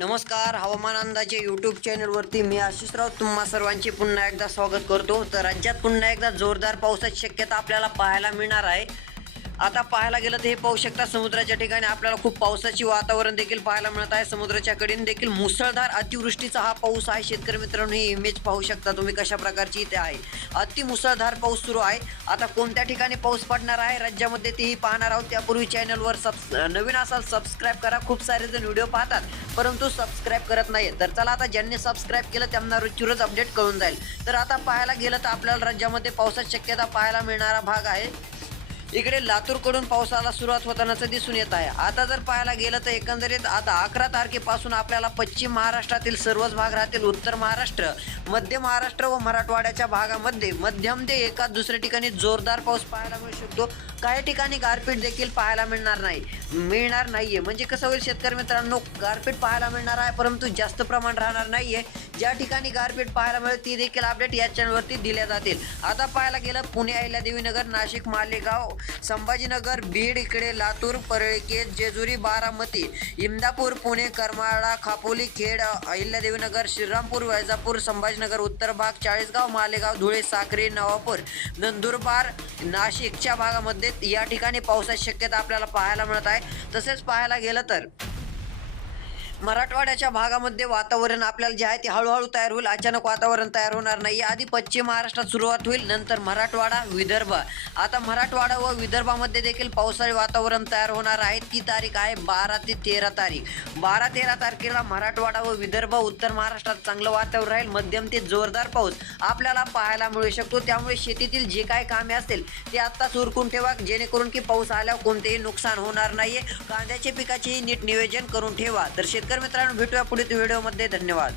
नमस्कार हवामान अंदाजे यूट्यूब चॅनलवरती मी आशिषराव. तुम्हा सर्वांचे पुन्हा एकदा स्वागत करतो. तर राज्यात पुन्हा एकदा जोरदार पावसाची शक्यता आपल्याला पाहायला मिळणार आहे. आता पाहायला गेलं तर हे पाहू शकता समुद्राच्या ठिकाणी आपल्याला खूप पावसाची वातावरण देखील पाहायला मिळत आहे. समुद्राच्या कडेने देखील मुसळधार अतिवृष्टीचा हा पाऊस आहे. शेतकरी मित्रांनो ही इमेज पाहू शकता तुम्ही कशा प्रकारची इथे आहे. अति मुसळधार पाऊस सुरू आहे. आता कोणत्या ठिकाणी पाऊस पडणार आहे राज्यामध्ये तेही पाहणार आहोत. त्यापूर्वी चॅनलवर सब नवीन असाल सबस्क्राईब करा. खूप सारे जण व्हिडिओ पाहतात परंतु सबस्क्राईब करत नाही तर चला आता ज्यांनी सबस्क्राईब केलं त्यांना रोजची अपडेट कळून जाईल. तर आता पाहायला गेलं तर आपल्याला राज्यामध्ये पावसाची शक्यता पाहायला मिळणारा भाग आहे. इकडे लातूरकडून पावसाला सुरुवात होतानाचं दिसून येत आहे. आता जर पाहायला गेलं तर एकंदरीत आता अकरा तारखेपासून आपल्याला पश्चिम महाराष्ट्रातील सर्वच भाग राहतील. उत्तर महाराष्ट्र मध्य महाराष्ट्र व मराठवाड्याच्या भागामध्ये मध्यम ते एका दुसऱ्या ठिकाणी जोरदार पाऊस पाहायला मिळू शकतो. काही ठिकाणी गारपीट देखील पाहायला मिळणार नाही. मिळणार नाहीये. म्हणजे कसं होईल शेतकरी मित्रांनो गारपीट पाहायला मिळणार आहे परंतु जास्त प्रमाण राहणार नाहीये. ज्या ठिकाणी गारपीट पाहायला मिळेल ती देखील अपडेट या चॅनलवरती दिल्या जातील. आता पाहायला गेलं पुणे अहिल्यादेवीनगर नाशिक मालेगाव संभाजीनगर बीड इकडे लातूर परळकेत जेजुरी बारामती इंदापूर पुणे करमाळा खापोली खेड अहिल्यादेवीनगर श्रीरामपूर वैजापूर संभाजीनगर उत्तर भाग चाळीसगाव मालेगाव धुळे साक्री नवापूर नंदुरबार नाशिकच्या भागामध्ये या ठिकाणी पावसाची शक्यता आपल्याला पाहायला मिळत आहे. तसेच पाहायला गेलं तर मराठवाड्याच्या भागामध्ये वातावरण आपल्याला जे आहे ते हळूहळू तयार होईल. अचानक वातावरण तयार होणार नाही. आधी पश्चिम महाराष्ट्रात सुरुवात होईल नंतर मराठवाडा विदर्भ. आता मराठवाडा व विदर्भामध्ये देखील पावसाळी वातावरण तयार होणार आहे. ती तारीख आहे बारा ते तेरा तारीख. बारा तेरा तारखेला मराठवाडा व विदर्भ उत्तर महाराष्ट्रात चांगलं वातावरण राहील. मध्यम ते जोरदार पाऊस आपल्याला पाहायला मिळू शकतो. त्यामुळे शेतीतील जे काही कामे असतील ते आत्ताच उरकून ठेवा जेणेकरून की पाऊस आल्यावर कोणतेही नुकसान होणार नाहीये. कांद्याच्या पिकाचेही नीट नियोजन करून ठेवा. तर शेत शेतकरी मित्रांनो भेटूया पुढील व्हिडिओमध्ये धन्यवाद.